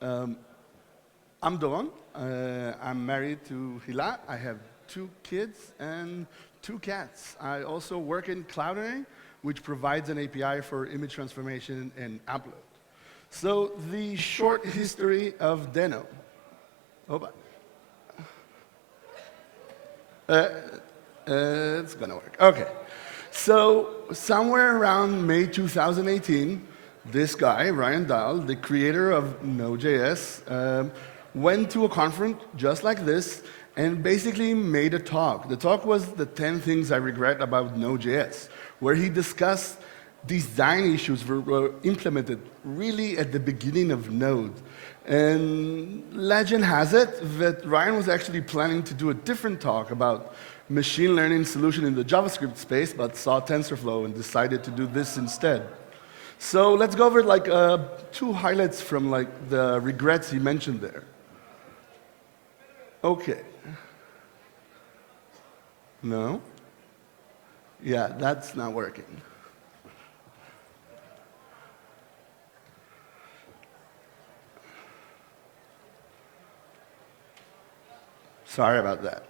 I'm Doron. I'm married to Hila. I have 2 kids and 2 cats. I also work in Cloudering, which provides an API for image transformation and upload. So the short history of Deno. It's going to work. OK. So somewhere around May 2018, this guy, Ryan Dahl, the creator of Node.js, went to a conference just like this and basically made a talk. The talk was the 10 things I regret about Node.js, where he discussed design issues were implemented really at the beginning of Node. And legend has it that Ryan was actually planning to do a different talk about machine learning solution in the JavaScript space, but saw TensorFlow and decided to do this instead. So let's go over like 2 highlights from like the regrets he mentioned there. OK. No? Yeah, that's not working. Sorry about that.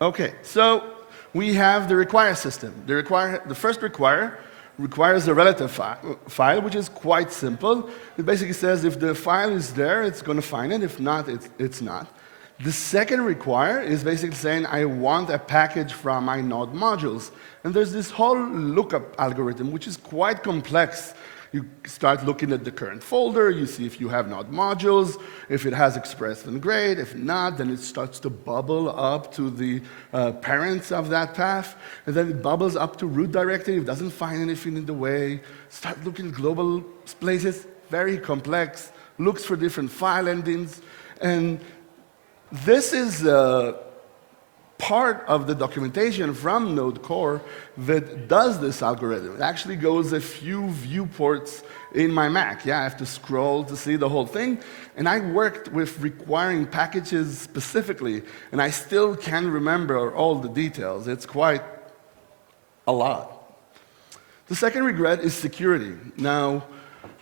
OK, so we have the require system. The first require requires a relative file, which is quite simple. It basically says if the file is there, it's going to find it. If not, it's not. The second require is basically saying I want a package from my Node modules. And there's this whole lookup algorithm, which is quite complex. You start looking at the current folder, you see if you have Node modules, if it has Express, then great. If not, then it starts to bubble up to the parents of that path, and then it bubbles up to root directory. If it doesn't find anything in the way, start looking at global places, very complex, looks for different file endings. And this is part of the documentation from Node Core that does this algorithm. It actually goes a few viewports in my Mac. Yeah, I have to scroll to see the whole thing. And I worked with requiring packages specifically, and I still can't remember all the details. It's quite a lot. The second regret is security. Now,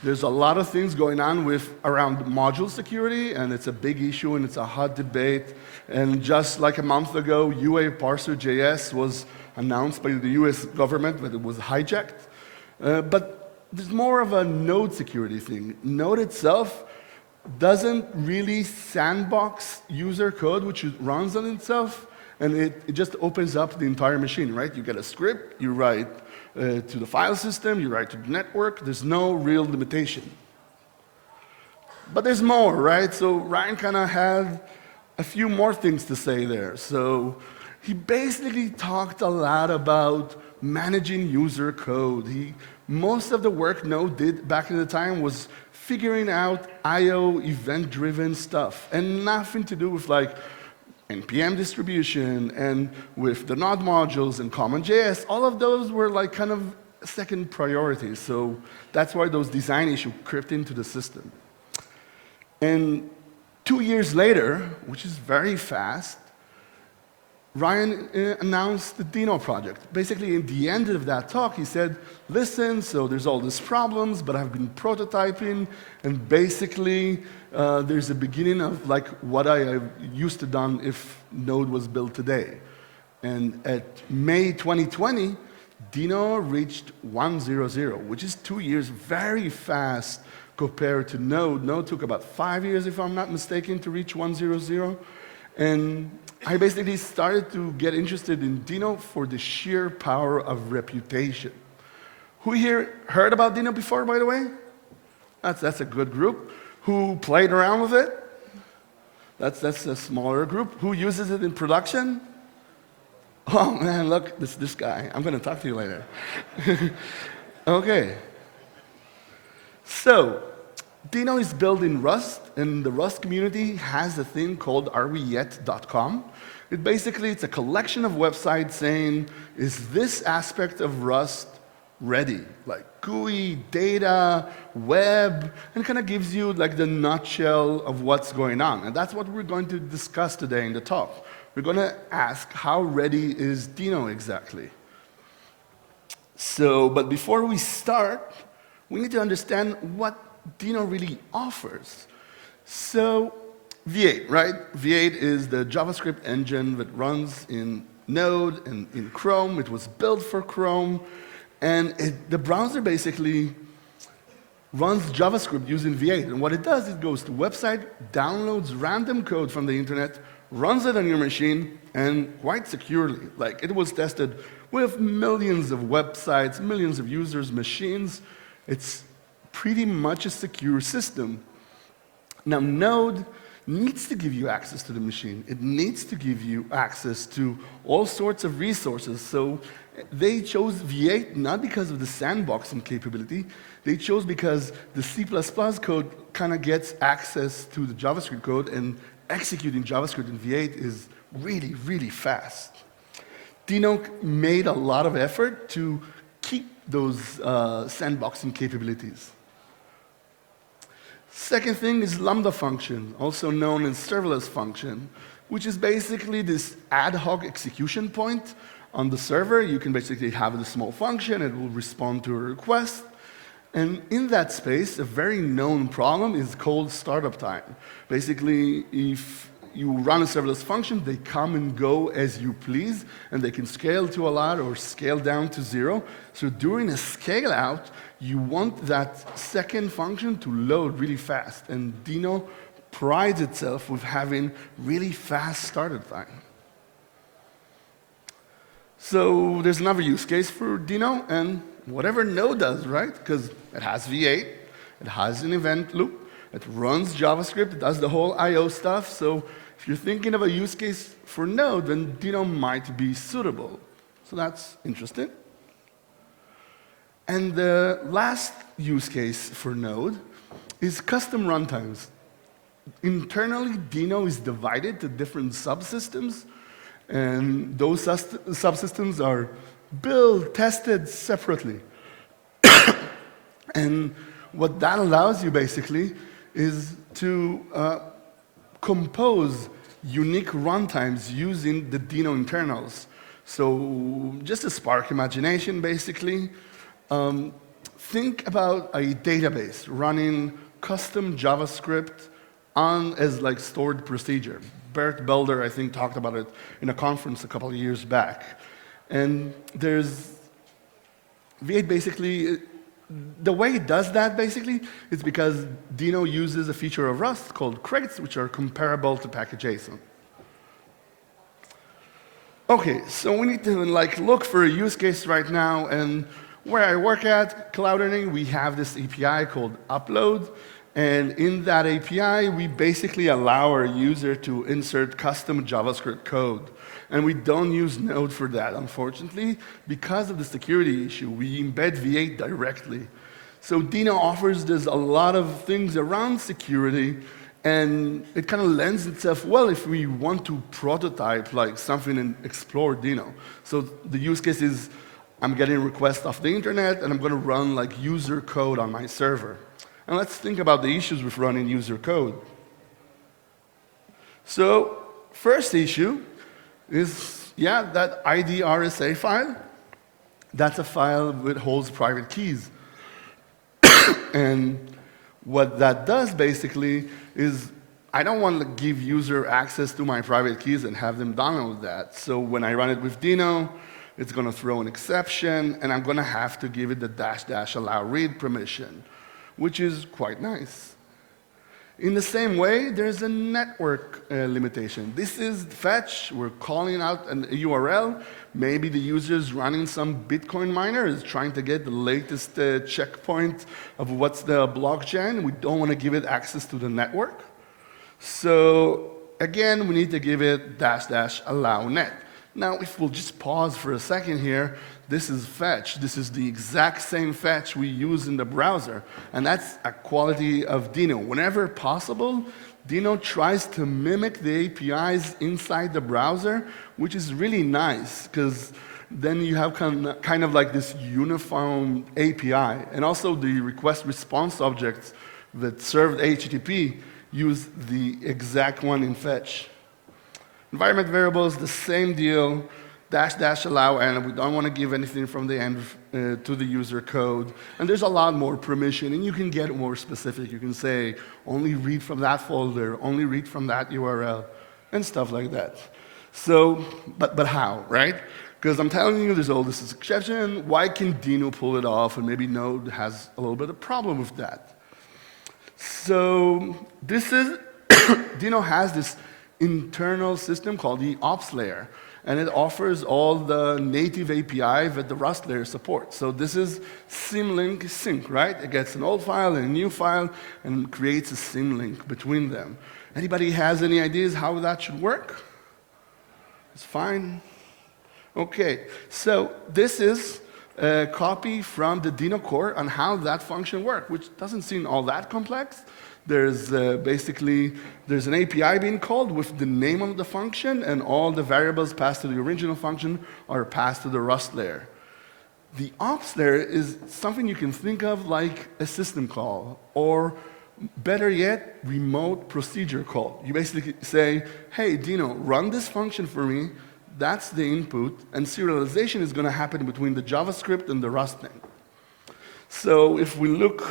there's a lot of things going on around module security, and it's a big issue, and it's a hot debate. And just like a month ago, UA parser.js was announced by the US government that it was hijacked. But there's more of a Node security thing. Node itself doesn't really sandbox user code, which it runs on itself, and it just opens up the entire machine, right? You get a script, you write to the file system, you write to the network. There's no real limitation. But there's more, right? So Ryan kind of had a few more things to say there. So he basically talked a lot about managing user code. Most of the work Node did back in the time was figuring out I/O event-driven stuff, and nothing to do with like NPM distribution and with the Node modules and CommonJS. All of those were like kind of second priorities. So that's why those design issues crept into the system. And 2 years later, which is very fast, Ryan announced the Deno project. Basically, in the end of that talk, he said, listen, so there's all these problems, but I've been prototyping, and basically, there's a beginning of like what I have used to done if Node was built today. And at May 2020, Deno reached 1.0.0, which is 2 years, very fast compared to Node. Node took about 5 years, if I'm not mistaken, to reach 1.0.0. And I basically started to get interested in Deno for the sheer power of reputation. Who here heard about Deno before, by the way? That's a good group. Who played around with it? That's a smaller group. Who uses it in production? Oh man, look, this guy. I'm going to talk to you later. OK. So Deno is built in Rust, and the Rust community has a thing called areweyet.com. It's a collection of websites saying, is this aspect of Rust ready? Like GUI, data, web, and kind of gives you like the nutshell of what's going on. And that's what we're going to discuss today in the talk. We're going to ask, how ready is Deno exactly? So, but before we start, we need to understand what Dino really offers. So V8, right? V8 is the JavaScript engine that runs in Node and in Chrome. It was built for Chrome. And the browser basically runs JavaScript using V8. And what it does, it goes to website, downloads random code from the internet, runs it on your machine, and quite securely. Like, it was tested with millions of websites, millions of users, machines. It's pretty much a secure system. Now, Node needs to give you access to the machine. It needs to give you access to all sorts of resources. So they chose V8 not because of the sandboxing capability. They chose because the C++ code kind of gets access to the JavaScript code, and executing JavaScript in V8 is really, really fast. Dino made a lot of effort to keep those sandboxing capabilities. Second thing is Lambda function, also known as serverless function, which is basically this ad hoc execution point on the server. You can basically have a small function, it will respond to a request. And in that space, a very known problem is called startup time. Basically, if you run a serverless function, they come and go as you please, and they can scale to a lot or scale down to 0. So during a scale out, you want that second function to load really fast. And Dino prides itself with having really fast startup time. So there's another use case for Dino, and whatever Node does, right? Because it has V8, it has an event loop, it runs JavaScript, it does the whole I/O stuff. So if you're thinking of a use case for Node, then Dino might be suitable. So that's interesting. And the last use case for Node is custom runtimes. Internally, Dino is divided to different subsystems, and those subsystems are built, tested separately. And what that allows you, basically, is to compose unique runtimes using the Dino internals. So just to spark imagination, basically, think about a database running custom JavaScript as like stored procedure. Bert Belder, I think, talked about it in a conference a couple of years back. And there's V8 basically, the way it does that basically is because Dino uses a feature of Rust called crates, which are comparable to package.json. Okay, so we need to like look for a use case right now, and where I work at, Cloud Earning, we have this API called Upload, and in that API, we basically allow our user to insert custom JavaScript code. And we don't use Node for that, unfortunately. Because of the security issue, we embed V8 directly. So Dino offers there's a lot of things around security, and it kind of lends itself well if we want to prototype like something and explore Dino. So the use case is, I'm getting requests off the internet, and I'm going to run like user code on my server. And let's think about the issues with running user code. So first issue is, yeah, that ID RSA file. That's a file that holds private keys. And what that does basically is, I don't want to give user access to my private keys and have them download that. So when I run it with Dino, it's going to throw an exception, and I'm going to have to give it the -- allow read permission, which is quite nice. In the same way, there's a network limitation. This is fetch. We're calling out a URL. Maybe the user is running some Bitcoin miner, is trying to get the latest checkpoint of what's the blockchain. We don't want to give it access to the network. So again, we need to give it -- allow net. Now, if we'll just pause for a second here, this is fetch. This is the exact same fetch we use in the browser. And that's a quality of Dino. Whenever possible, Dino tries to mimic the APIs inside the browser, which is really nice, because then you have kind of like this uniform API. And also the request response objects that serve HTTP use the exact one in fetch. Environment variables, the same deal. --allow, and we don't want to give anything from the end to the user code. And there's a lot more permission, and you can get more specific. You can say, only read from that folder, only read from that URL, and stuff like that. So, but how, right? Because I'm telling you, there's all this exception. Why can Dino pull it off? And maybe Node has a little bit of problem with that. So this is, Dino has this internal system called the ops layer. And it offers all the native API that the Rust layer supports. So this is symlink sync, right? It gets an old file and a new file and creates a symlink between them. Anybody has any ideas how that should work? It's fine. Okay, so this is a copy from the Dino core on how that function works, which doesn't seem all that complex. There's basically, there's an API being called with the name of the function, and all the variables passed to the original function are passed to the Rust layer. The ops layer is something you can think of like a system call, or better yet, remote procedure call. You basically say, hey, Dino, run this function for me. That's the input, and serialization is going to happen between the JavaScript and the Rust thing. So if we look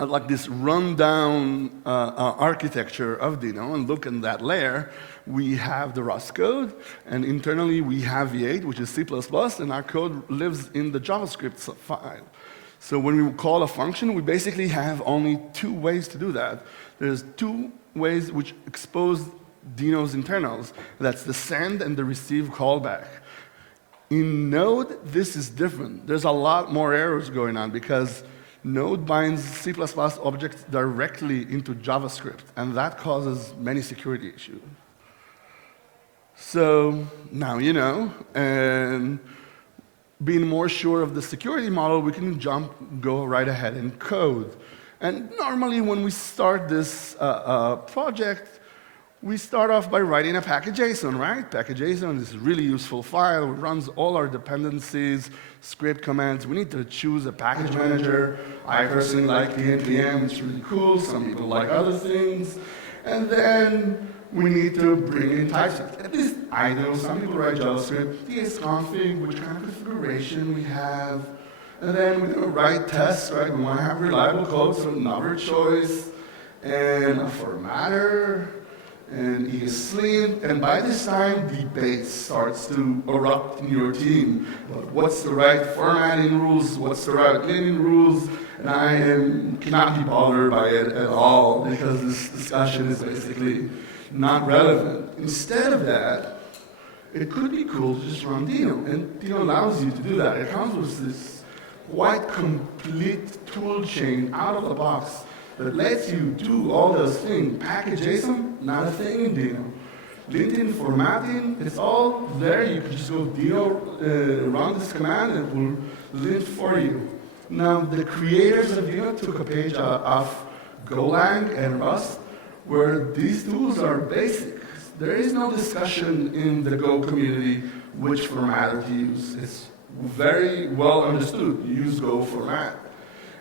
at like this rundown architecture of Dino and look in that layer, we have the Rust code, and internally we have V8, which is C++, and our code lives in the JavaScript file. So when we call a function, we basically have only two ways to do that. There's two ways which expose Dino's internals. That's the send and the receive callback. In Node, this is different. There's a lot more errors going on because Node binds C++ objects directly into JavaScript, and that causes many security issues. So now you know, and being more sure of the security model, we can go right ahead and code. And normally when we start this project, we start off by writing a package.json, right? Package.json is a really useful file. It runs all our dependencies, script commands. We need to choose a package manager. I personally like the NPM. It's really cool. Some people like other things. And then we need to bring in types. At least I know. Some people write JavaScript. tsconfig, which kind of configuration we have. And then we're going to write tests, right? We want to have reliable code, so another choice. And a formatter. And ESLint, and by this time, debate starts to erupt in your team. What's the right formatting rules? What's the right naming rules? And I cannot be bothered by it at all because this discussion is basically not relevant. Instead of that, it could be cool to just run Dino, and Dino allows you to do that. It comes with this quite complete tool chain out of the box that lets you do all those things. Package.json, not a thing in Dino. Linting, formatting, it's all there. You can just go Dino, run this command, and it will lint for you. Now, the creators of Dino took a page off Golang and Rust, where these tools are basic. There is no discussion in the Go community which formatter to use. It's very well understood. You use Go format.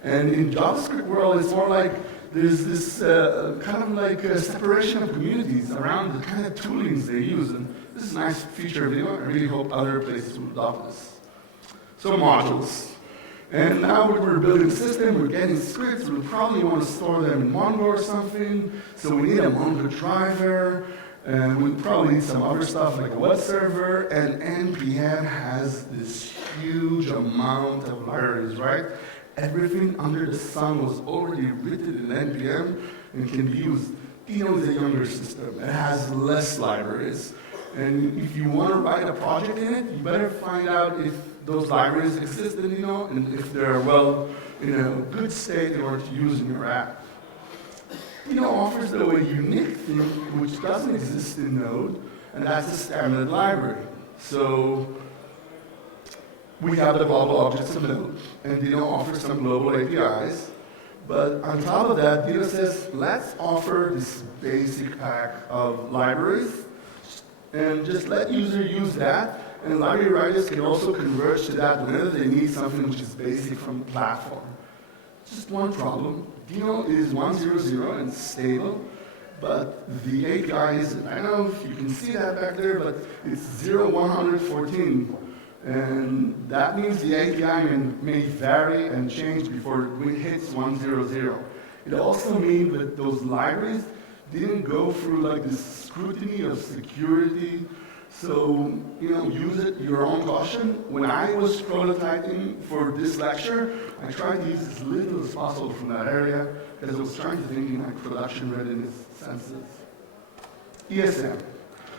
And in JavaScript world, it's more like there's this kind of like a separation of communities around the kind of toolings they use. And this is a nice feature of Dino. I really hope other places will adopt this. So modules. And now we're building a system, we're getting scripts, we'll probably want to store them in Mongo or something. So we need a Mongo driver, and we probably need some other stuff like a web server. And NPM has this huge amount of libraries, right? Everything under the sun was already written in NPM and can be used. Dino is a younger system. It has less libraries. And if you want to write a project in it, you better find out if those libraries exist in Dino and if they're well, in a good state in order to use in your app. Dino offers, though, a unique thing which doesn't exist in Node, and that's the standard library. So we have the global objects of Node, and Dino offers some global APIs. But on top of that, Dino says, let's offer this basic pack of libraries, and just let user use that, and library writers can also converge to that whenever they need something which is basic from the platform. Just one problem. Dino is 1.0.0 and stable. but the API isn't. I don't know if you can see that back there, but it's 0114. And that means the API may vary and change before it hits 100. It also means that those libraries didn't go through like this scrutiny of security. So, use it your own caution. When I was prototyping for this lecture, I tried to use as little as possible from that area because I was trying to think in like production readiness senses. ESM.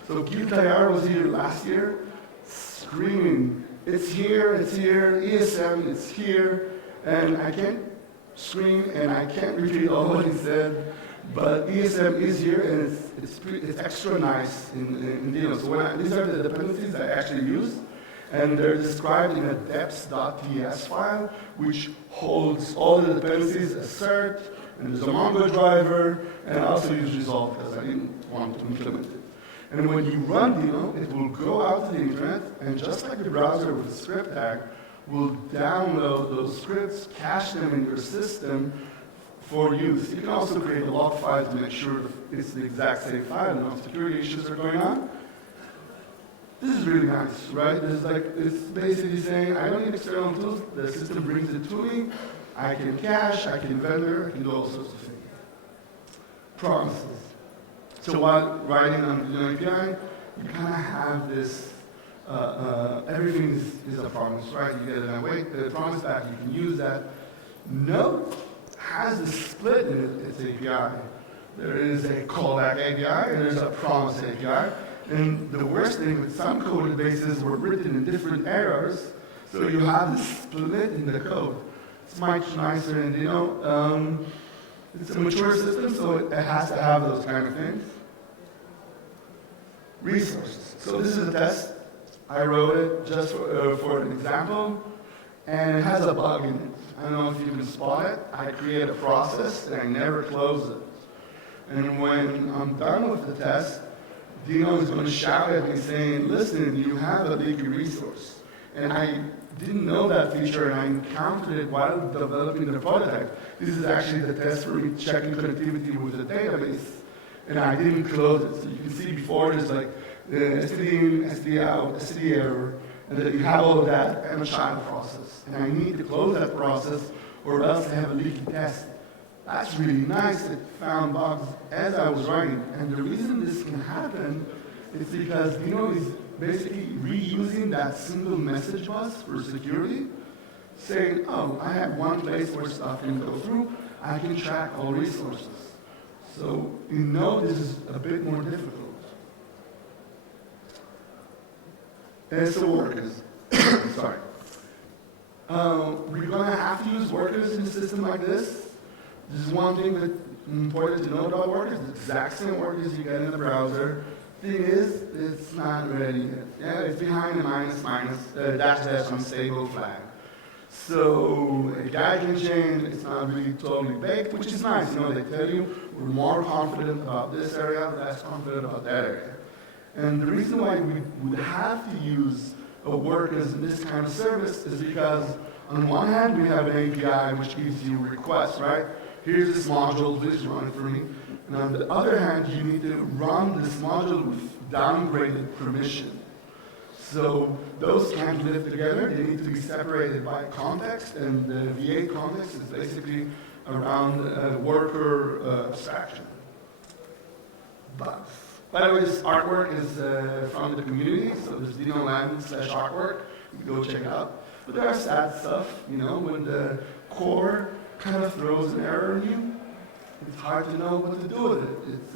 So Gil was here last year, screaming, it's here, ESM, it's here, and I can't scream and I can't repeat all what he said, but ESM is here and it's extra nice in Dino. So these are the dependencies I actually use, and they're described in a deps.ts file, which holds all the dependencies, assert, and there's a Mongo driver, and I also use resolve because I didn't want to implement it. And when you run Dino, it will go out to the internet, and just like the browser with a script tag, will download those scripts, cache them in your system for use. You can also create a log file to make sure it's the exact same file and no security issues are going on. This is really nice, right? It's basically saying, I don't need external tools, the system brings it to me, I can cache, I can vendor, I can do all sorts of things. Promises. So while writing on the API, you kind of have this, everything is a promise, right? You get an await, the promise back, you can use that. Node has a split in its API. There is a callback API, and there's a promise API. And the worst thing with some code bases were written in different errors, so you have this split in the code. It's much nicer, and it's a mature system, so it has to have those kind of things. Resources. So this is a test. I wrote it just for an example, and it has a bug in it. I don't know if you can spot it. I create a process, and I never close it. And when I'm done with the test, Dino is going to shout at me saying, listen, you have a leaky resource. And I didn't know that feature, and I encountered it while developing the prototype. This is actually the test for me checking connectivity with the database, and I didn't close it. So you can see before there's like STD in, STD out, STD error, and then you have all of that and a child process. And I need to close that process, or else I have a leaky test. That's really nice. It found bugs as I was writing. And the reason this can happen is because Dino is basically reusing that single message bus for security, saying, oh, I have one place where stuff can go through. I can track all resources. So in Node, this is a bit more difficult. So workers. Sorry. We're going to have to use workers in a system like this. This is one thing that's important to know about workers. The exact same workers you get in the browser. Thing is, it's not ready yet. Yeah, it's behind the dash unstable flag. So a guy can change, it's not really totally baked, which is nice. They tell you we're more confident about this area, less confident about that area. And the reason why we would have to use a workers in this kind of service is because on one hand we have an API which gives you requests, right? Here's this module, please run it for me. And on the other hand, you need to run this module with downgraded permission. So those can't live together. They need to be separated by context, and the V8 context is basically around worker abstraction. But, by the way, this artwork is from the community, so there's dinoland/artwork. You can go check it out. But there are sad stuff, when the core kind of throws an error in you. It's hard to know what to do with it. It's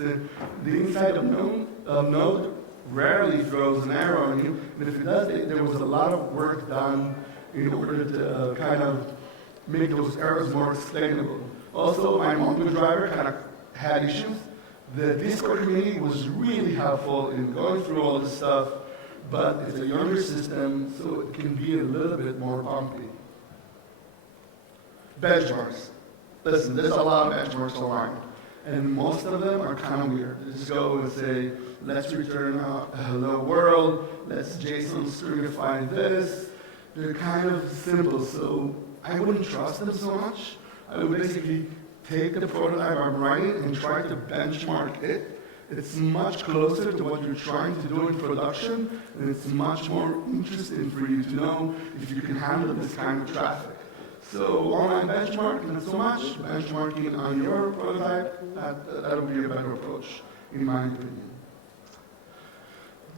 the inside of Node rarely throws an error on you, but if it does, there was a lot of work done in order to kind of make those errors more explainable. Also, my Mongo driver kind of had issues. The Discord community was really helpful in going through all this stuff, but it's a younger system, so it can be a little bit more bumpy. Benchmarks. Listen, there's a lot of benchmarks online, and most of them are kind of weird. They just go and say, let's return a hello world, let's JSON stringify this. They're kind of simple, so I wouldn't trust them so much. I would basically take the prototype I'm writing and try to benchmark it, it's much closer to what you're trying to do in production, and it's much more interesting for you to know if you can handle this kind of traffic. So online benchmark, not so much. Benchmarking on your prototype, that'll be a better approach, in my opinion.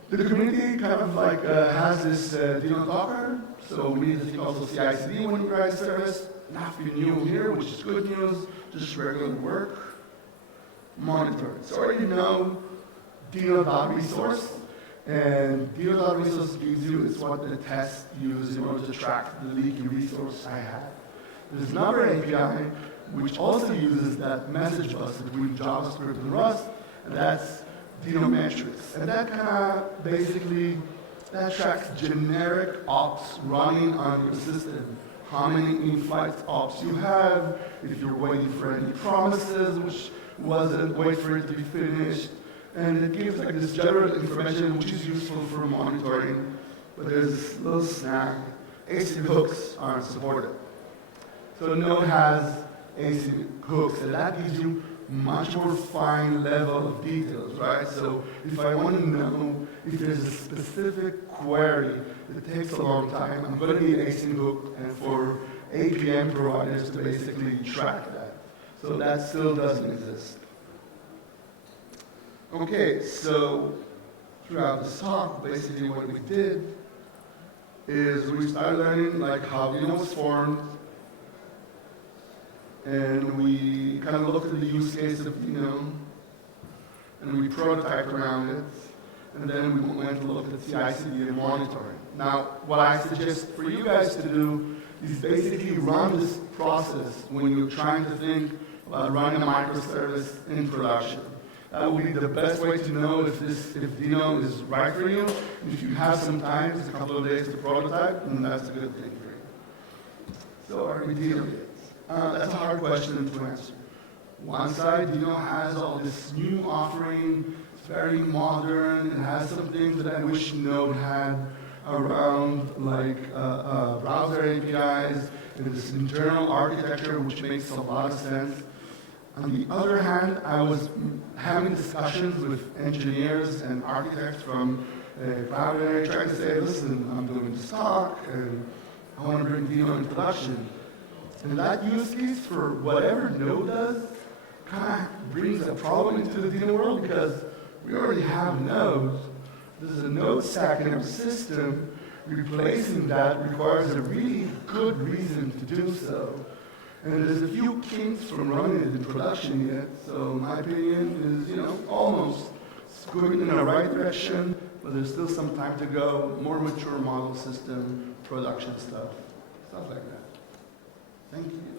The community kind of like has this Doron Docker, so we need to think also CI/CD when you write a service. Nothing new here, which is good news, just regular work. Monitor. So already know Doron.resource, and Doron.resource gives you, it's what the test uses in order to track the leaky resource I have. There's another API which also uses that message bus between JavaScript and Rust, and that's Doron metrics. And that kind of basically, that tracks generic ops running on your system. How many in-flight ops you have, if you're waiting for any promises, which wasn't, wait for it to be finished. And it gives like this general information which is useful for monitoring. But there's this little snag. async hooks aren't supported. So Node has async hooks, and that gives you much more fine level of details, right? So if I want to know if there's a specific query that takes a long time, I'm going to need async hook and for APM providers to basically track that. So that still doesn't exist. Okay, so throughout this talk, basically what we did is we started learning like how Doron was formed, and we kind of looked at the use case of Doron, and we prototyped around it, and then we went to look at CI/CD and monitoring. Now, what I suggest for you guys to do is basically run this process when you're trying to think about running a microservice in production. That will be the best way to know if Doron is right for you. And if you have some time, it's a couple of days to prototype, then that's a good thing for you. So are we Doron yet? That's a hard question to answer. One side, Doron has all this new offering, it's very modern, it has some things that I wish Node had around like browser APIs and this internal architecture which makes a lot of sense. On the other hand, I was having discussions with engineers and architects from cloud area trying to say, listen, I'm doing this talk and I want to bring Doron into production. And that use case for whatever Node does kind of brings a problem into the Doron world because we already have nodes. There's a node stack in our system. Replacing that requires a really good reason to do so. And there's a few kinks from running it in production yet, so my opinion is, almost it's going in the right direction, but there's still some time to go, more mature model system, production stuff like that. Thank you.